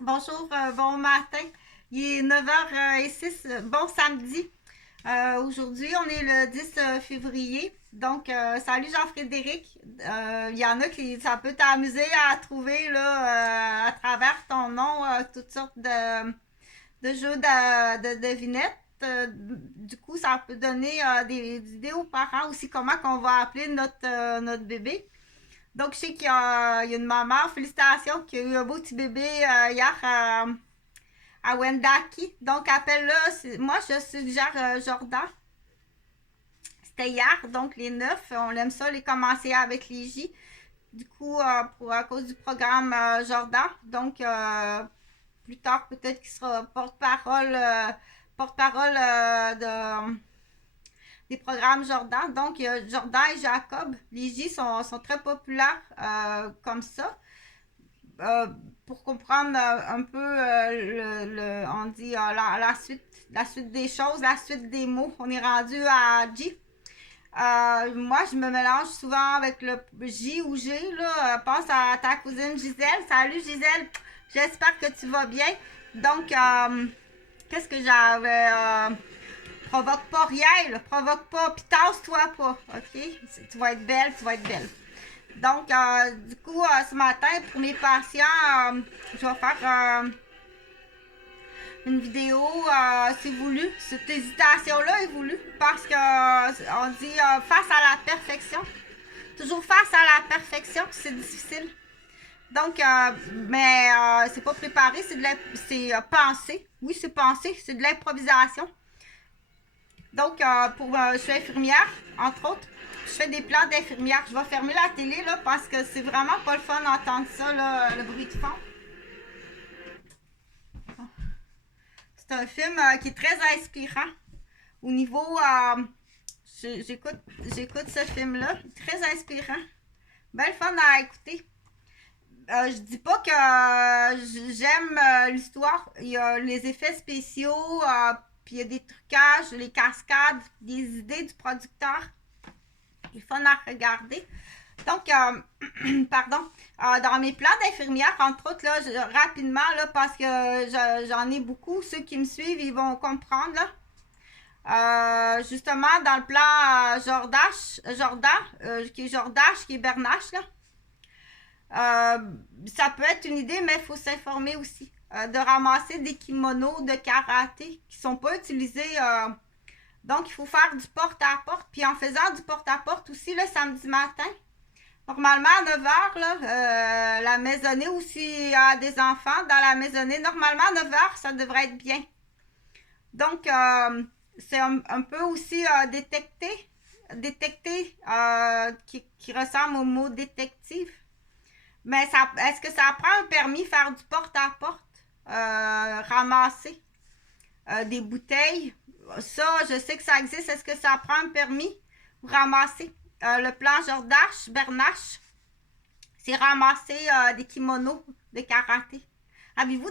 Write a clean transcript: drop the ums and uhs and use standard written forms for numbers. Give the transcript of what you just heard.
Bonjour, bon matin. Il est 9h06, bon samedi. Aujourd'hui, on est le 10 février. Donc, salut Jean-Frédéric. Il y en a qui, ça peut t'amuser à trouver là, à travers ton nom toutes sortes de jeux de devinettes. Du coup, ça peut donner des idées aux parents aussi comment qu'on va appeler notre bébé. Donc, je sais qu'il y a une maman, félicitations, qui a eu un beau petit bébé hier à Wendaki. Donc, appelle-le. Moi, je suggère Jordan. C'était hier, donc les 9. On aime ça, les commencer avec les J. Du coup, à cause du programme Jordan. Donc, plus tard, peut-être qu'il sera porte-parole des programmes Jordan. Donc, Jordan et Jacob, les J sont très populaires comme ça. Euh, pour comprendre un peu on dit la suite des choses, la suite des mots. On est rendu à J. Moi, je me mélange souvent avec le J ou G. Là. Pense à ta cousine Gisèle. Salut Gisèle, j'espère que tu vas bien. Donc, qu'est-ce que j'avais provoque pas rien, là. Provoque pas, puis tasse-toi pas, ok? Tu vas être belle, tu vas être belle. Donc, du coup, ce matin, pour mes patients, je vais faire une vidéo, c'est voulu. Cette hésitation-là est voulue parce que on dit face à la perfection. Toujours face à la perfection, c'est difficile. Donc, mais c'est pas préparé, c'est pensé. Oui, c'est pensé, c'est de l'improvisation. Donc, je suis infirmière, entre autres. Je fais des plans d'infirmière. Je vais fermer la télé là parce que c'est vraiment pas le fun d'entendre ça, là, le bruit de fond. C'est un film qui est très inspirant. Au niveau. J'écoute ce film-là. Très inspirant. Belle fun à écouter. Je dis pas que j'aime l'histoire. Il y a les effets spéciaux, puis il y a des trucages, les cascades, des idées du producteur. Il est fun à regarder. Donc, pardon, dans mes plans d'infirmière, entre autres, là, rapidement, là, parce que j'en ai beaucoup, ceux qui me suivent, ils vont comprendre, là. Justement, dans le plan qui est Jordache, qui est Bernache, là. Ça peut être une idée, mais il faut s'informer aussi. De ramasser des kimonos de karaté qui sont pas utilisés. Donc, il faut faire du porte-à-porte. Puis en faisant du porte-à-porte aussi le samedi matin, normalement à 9h, là, la maisonnée aussi a des enfants. Dans la maisonnée, normalement à 9h, ça devrait être bien. Donc, c'est un peu aussi détecter qui ressemble au mot détective. Mais est-ce que ça prend un permis faire du porte-à-porte? Ramasser des bouteilles? Ça, je sais que ça existe. Est-ce que ça prend un permis? Ramasser le plan Jordache, Bernache, c'est ramasser des kimonos de karaté. Avez-vous